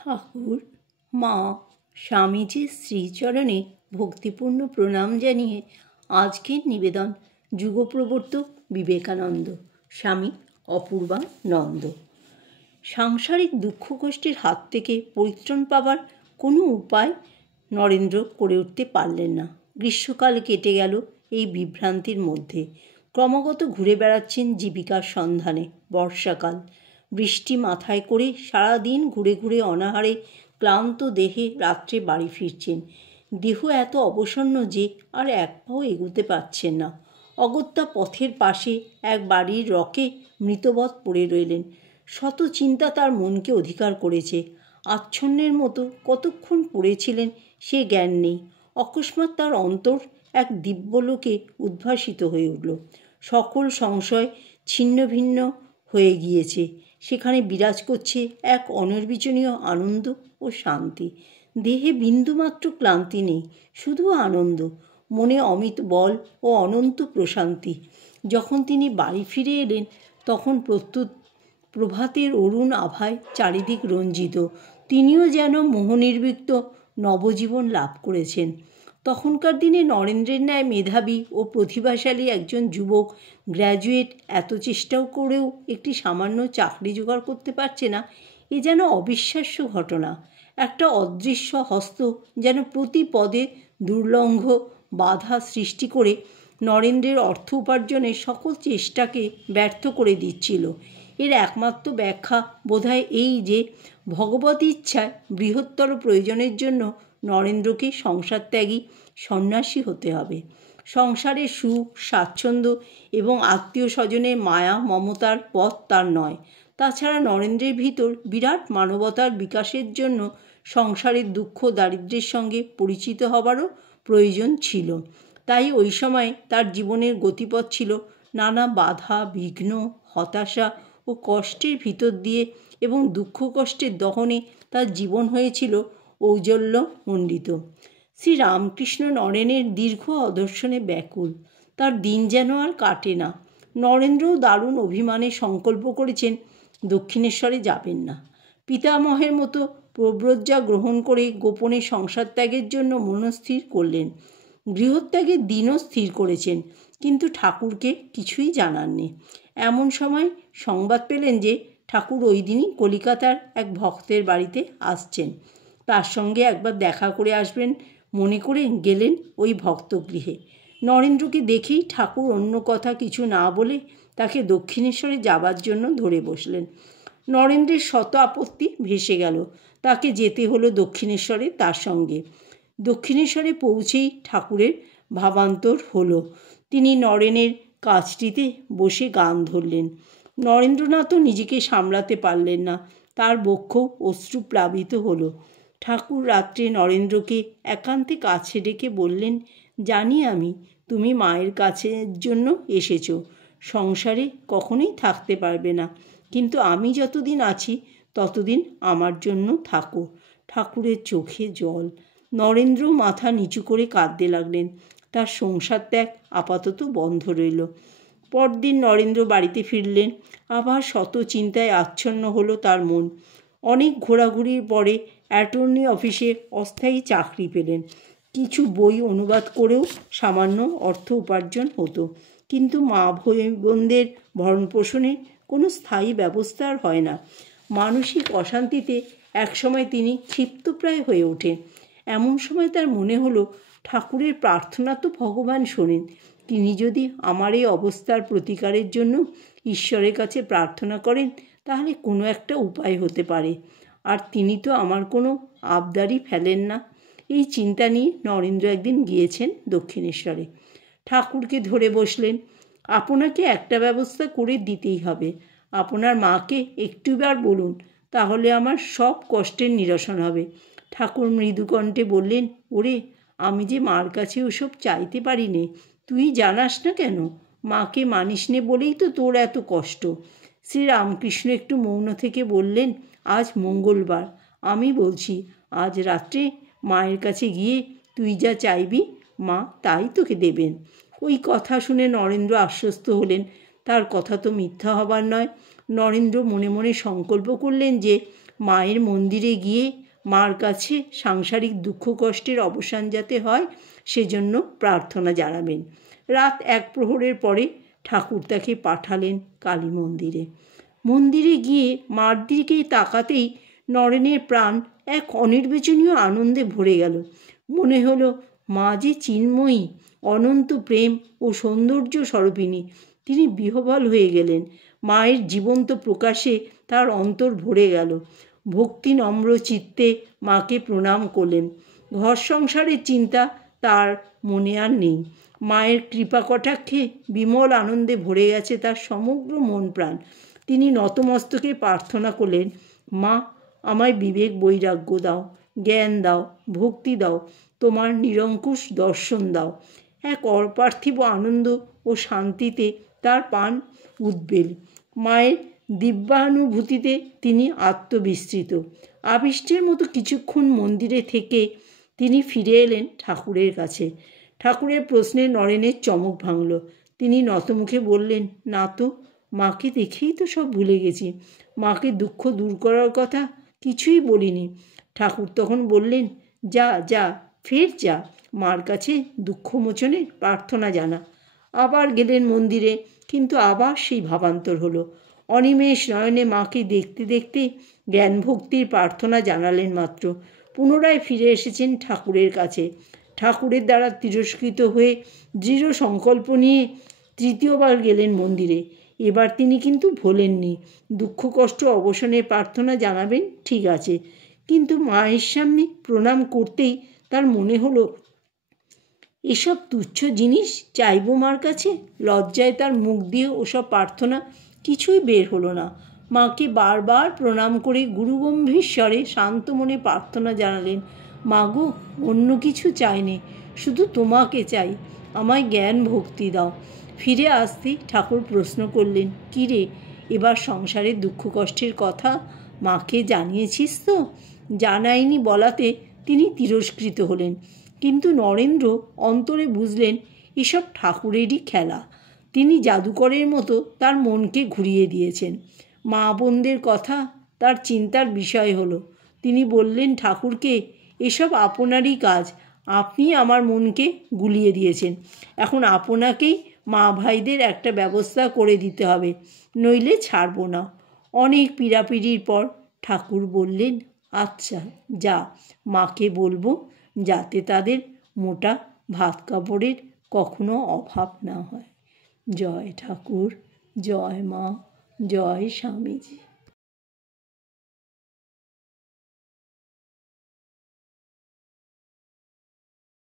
ঠাকুর, মা, স্বামীজির শ্রীচরণে ভক্তিপূর্ণ প্রণাম জানিয়ে আজকের নিবেদন যুগপ্রবর্তক বিবেকানন্দ, স্বামী অপূর্বানন্দ। সাংসারিক দুঃখ কষ্টের হাত থেকে পরিত্রাণ পাবার কোনো উপায় নরেন্দ্র করে উঠতে পারলেন না। গ্রীষ্মকাল কেটে গেল এই বিভ্রান্তির মধ্যে। ক্রমাগত ঘুরে বেড়াচ্ছেন জীবিকার সন্ধানে। বর্ষাকাল, বৃষ্টি মাথায় করে সারাদিন ঘুরে ঘুরে অনাহারে ক্লান্ত দেহে রাত্রে বাড়ি ফিরছেন। দেহ এত অবসন্ন যে আর এক পাও এগোতে পারছেন না। অগত্যা পথের পাশে এক বাড়ির রকে মৃতবৎ পড়ে রইলেন। শত চিন্তা তার মনকে অধিকার করেছে। আচ্ছন্নের মতো কতক্ষণ পড়েছিলেন সে জ্ঞান নেই। অকস্মাৎ তার অন্তর এক দিব্যলোকে উদ্ভাসিত হয়ে উঠল। সকল সংশয় ছিন্ন ভিন্ন হয়ে গিয়েছে। সেখানে বিরাজ করছে এক অনির্বচনীয় আনন্দ ও শান্তি। দেহে বিন্দুমাত্র ক্লান্তি নেই, শুধু আনন্দ। মনে অমিত বল ও অনন্ত প্রশান্তি। যখন তিনি বাড়ি ফিরে এলেন তখন প্রভাতের অরুণ আভায় চারিদিক রঞ্জিত। তিনিও যেন মোহনির্বৃক্ত নবজীবন লাভ করেছেন। তখনকার দিনে নরেন্দ্রের ন্যায় মেধাবী ও প্রতিভাশালী একজন যুবক গ্র্যাজুয়েট এত চেষ্টাও করেও একটি সামান্য চাকরি জোগাড় করতে পারছে না, এ যেন অবিশ্বাস্য ঘটনা। একটা অদৃশ্য হস্ত যেন প্রতি পদে দুর্লঙ্ঘ বাধা সৃষ্টি করে নরেন্দ্রের অর্থ উপার্জনের সকল চেষ্টাকে ব্যর্থ করে দিচ্ছিল। এর একমাত্র ব্যাখ্যা বোধহয় এই যে ভগবত ইচ্ছায় বৃহত্তর প্রয়োজনের জন্য নরেন্দ্রকে সংসার ত্যাগী সন্ন্যাসী হতে হবে। সংসারের সুখ, স্বাচ্ছন্দ্য এবং আত্মীয় স্বজনের মায়া মমতার পথ তার নয়। তাছাড়া নরেন্দ্রের ভিতর বিরাট মানবতার বিকাশের জন্য সংসারের দুঃখ দারিদ্র্যের সঙ্গে পরিচিত হবারও প্রয়োজন ছিল। তাই ওই সময় তার জীবনের গতিপথ ছিল নানা বাধা, বিঘ্ন, হতাশা ও কষ্টের ভিতর দিয়ে, এবং দুঃখ কষ্টের দহনে তার জীবন হয়েছিল ঔজ্জ্বল্যমণ্ডিত। শ্রীরামকৃষ্ণ নরেনের দীর্ঘ অদর্শনে ব্যাকুল। তার দিন যেন আর কাটে না। নরেন্দ্রও দারুণ অভিমানে সংকল্প করেছেন দক্ষিণেশ্বরে যাবেন না। পিতামহের মতো প্রব্রজ্ঞা গ্রহণ করে গোপনে সংসার ত্যাগের জন্য মনস্থির করলেন। গৃহত্যাগের দিনও স্থির করেছেন, কিন্তু ঠাকুরকে কিছুই জানাননি। এমন সময় সংবাদ পেলেন যে ঠাকুর ওই দিনই কলিকাতার এক ভক্তের বাড়িতে আসছেন। তার সঙ্গে একবার দেখা করে আসবেন মনে করে গেলেন ওই ভক্তগৃহে। নরেন্দ্রকে দেখেই ঠাকুর অন্য কথা কিছু না বলে তাকে দক্ষিণেশ্বরে যাবার জন্য ধরে বসলেন। নরেন্দ্রের শত আপত্তি ভেসে গেল। তাকে যেতে হলো দক্ষিণেশ্বরে তার সঙ্গে। দক্ষিণেশ্বরে পৌঁছেই ঠাকুরের ভাবান্তর হলো। তিনি নরেনের কাছটিতে বসে গান ধরলেন। নরেন্দ্রনাথও নিজেকে সামলাতে পারলেন না। তার বক্ষ অশ্রুপ্লাবিত হলো। ঠাকুর রাত্রে নরেন্দ্রকে একান্তে কাছে ডেকে বললেন, জানি আমি তুমি মায়ের কাছের জন্য এসেছো। সংসারে কখনোই থাকতে পারবে না, কিন্তু আমি যতদিন আছি ততদিন আমার জন্য থাকো। ঠাকুরের চোখে জল। নরেন্দ্র মাথা নিচু করে কাঁদতে লাগলেন। তার সংসার ত্যাগ আপাতত বন্ধ রইল। পরদিন নরেন্দ্র বাড়িতে ফিরলেন। আবার শত চিন্তায় আচ্ছন্ন হলো তার মন। অনেক ঘোরাঘুরির পরে অ্যাটর্নি অফিসে অস্থায়ী চাকরি পেলেন। কিছু বই অনুবাদ করেও সামান্য অর্থ উপার্জন হতো, কিন্তু মা বোনদের ভরণপোষণের কোনো স্থায়ী ব্যবস্থা আর হয় না। মানসিক অশান্তিতে একসময় তিনি ক্ষিপ্তপ্রায় হয়ে ওঠেন। এমন সময় তার মনে হলো, ঠাকুরের প্রার্থনা তো ভগবান শোনেন। তিনি যদি আমার এই অবস্থার প্রতিকারের জন্য ঈশ্বরের কাছে প্রার্থনা করেন, তাহলে কোনো একটা উপায় হতে পারে। আর তিনি তো আমার কোনো আবদারই ফেলেন না। এই চিন্তা নিয়ে নরেন্দ্র একদিন গিয়েছেন দক্ষিণেশ্বরে। ঠাকুরকে ধরে বসলেন। আপনাকে একটা ব্যবস্থা করে দিতেই হবে। আপনার মাকে একটুবার বলুন, তাহলে আমার সব কষ্টের নিরসন হবে। ঠাকুর মৃদুকণ্ঠে বললেন, ওরে, আমি যে মার কাছে ওসব চাইতে পারি নে। তুই জানাস না কেন? মাকে মানিস নে বলেই তো তোর এত কষ্ট। শ্রীরামকৃষ্ণ একটু মৌন থেকে বললেন, আজ মঙ্গলবার, আমি বলছি আজ রাত্রে মায়ের কাছে গিয়ে তুই যা চাইবি মা তাই তোকে দেবেন। ওই কথা শুনে নরেন্দ্র আশ্বস্ত হলেন। তার কথা তো মিথ্যা হবার নয়। নরেন্দ্র মনে মনে সংকল্প করলেন যে মায়ের মন্দিরে গিয়ে মার কাছে সাংসারিক দুঃখ কষ্টের অবসান যাতে হয় সেজন্য প্রার্থনা জানাবেন। রাত 1 প্রহরের পরে ঠাকুর তাকে পাঠালেন কালী মন্দিরে। মন্দিরে গিয়ে মার দিকে তাকাতেই নরেনের প্রাণ এক অনির্বচনীয় আনন্দে ভরে গেল। মনে হলো মা যে চিন্ময়ী, অনন্ত প্রেম ও সৌন্দর্য স্বরূপিণী। তিনি বিহ্বল হয়ে গেলেন। মায়ের জীবন্ত প্রকাশে তার অন্তর ভরে গেল। ভক্তি নম্র চিত্তে মাকে প্রণাম করলেন। ঘর সংসারের চিন্তা তার মনে আর নেই। মায়ের কৃপা কটাক্ষে বিমল আনন্দে ভরে গেছে তার সমগ্র মন প্রাণ। তিনি নতমস্তকে প্রার্থনা করলেন, মা, আমায় বিবেক বৈরাগ্য দাও, জ্ঞান দাও, ভক্তি দাও, তোমার নিরঙ্কুশ দর্শন দাও। এক অপার্থিব আনন্দ ও শান্তিতে তার প্রাণ উদ্বেল। মায়ের দিব্যানুভূতিতে তিনি আত্মবিস্মৃত। আবিষ্টের মতো কিছুক্ষণ মন্দিরে থেকে তিনি ফিরে এলেন ঠাকুরের কাছে। ঠাকুরের প্রশ্নে নরেনের চমক ভাঙল। তিনি নতমুখে বললেন, না তো, মাকে দেখেই তো সব ভুলে গেছি। মাকে দুঃখ দূর করার কথা কিছুই বলিনি। ঠাকুর তখন বললেন, যা যা, ফের যা, মার কাছে দুঃখমোচনের প্রার্থনা জানা। আবার গেলেন মন্দিরে, কিন্তু আবার সেই ভাবান্তর হলো। অনিমেষ নয়নে মাকে দেখতে দেখতে জ্ঞান ভক্তির প্রার্থনা জানালেন মাত্র পুনরায় ফিরে এসেছেন ঠাকুরের কাছে। ঠাকুরের দ্বারা তিরস্কৃত হয়ে দৃঢ় সংকল্প নিয়ে তৃতীয়বার গেলেন মন্দিরে। এবার তিনি কিন্তু ভোলেননি। দুঃখ কষ্ট অবসানের প্রার্থনা জানাবেন, ঠিক আছে, কিন্তু মায়ের সামনে প্রণাম করতেই তার মনে হলো এসব তুচ্ছ জিনিস চাইব মার কাছে। লজ্জায় তার মুখ দিয়ে ওসব প্রার্থনা কিছুই বের হলো না। মাকে বারবার প্রণাম করে গুরুগম্ভীর স্বরে শান্ত মনে প্রার্থনা জানালেন, মাগো, অন্য কিছু চাইনি, শুধু তোমাকে চাই, আমায় জ্ঞান ভক্তি দাও। ফিরে আসতেই ঠাকুর প্রশ্ন করলেন, কী রে, এবার সংসারের দুঃখ কষ্টের কথা মাকে জানিয়েছিস তো? জানাইনি বলাতে তিনি তিরস্কৃত হলেন, কিন্তু নরেন্দ্র অন্তরে বুঝলেন এসব ঠাকুরেরই খেলা। তিনি জাদুকরের মতো তার মনকে ঘুরিয়ে দিয়েছেন। মা বোনদের কথা তার চিন্তার বিষয় হলো। তিনি বললেন ঠাকুরকে, এসব আপনারই কাজ, আপনি আমার মনকে গুলিয়ে দিয়েছেন। এখন আপনাকেই মা ভাইদের একটা ব্যবস্থা করে দিতে হবে, নইলে ছাড়ব না। অনেক পীড়াপিড়ির পর ঠাকুর বললেন, আচ্ছা যা, মাকে বলবো যাতে তাদের মোটা ভাত কাপড়ের কখনো অভাব না হয়। জয় ঠাকুর, জয় মা, জয় স্বামীজি।